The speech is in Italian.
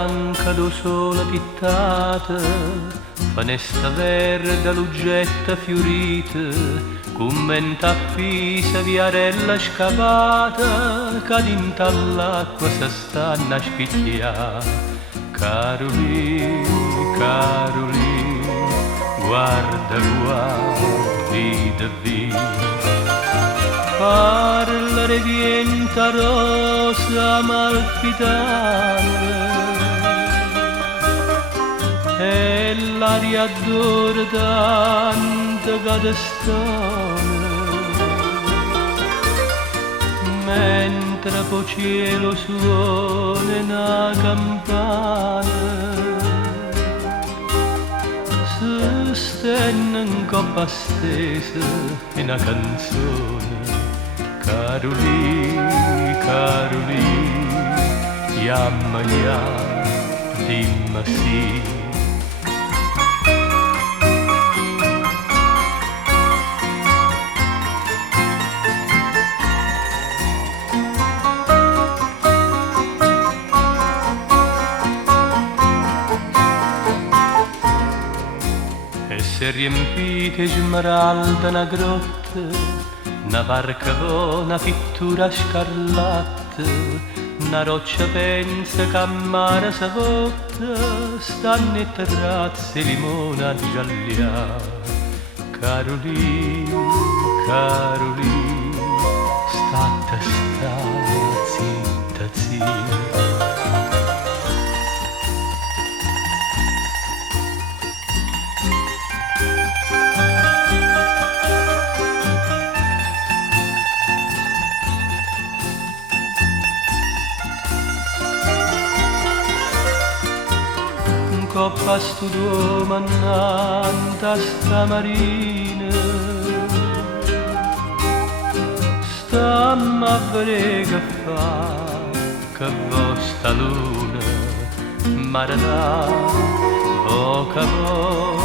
bianca do sola pittata, fanesta verde luggetta fiorita, commenta appisa viarella scavata, cadinta all'acqua si stanno a spicchiare. Carolì, Carolì, guarda, guardi da via. Parla vienta rosa malfidante e l'aria d'ora tanta cadestone, mentre po' cielo suona una campana, si stenne in coppa stesa in una canzone. Carolì, Carolì, chiama ya, dimmi sì. E se riempite smeralda una grotta, una barca con una pittura scarlatta, una roccia pensa che a mare savotta, stanno i terrazzi limona giallia. Carolì, Carolì, state zitta, zitta. Coppa studio mannanta sta marina, stamma a vedere che fa, che vostra luna, maranà, voca vo,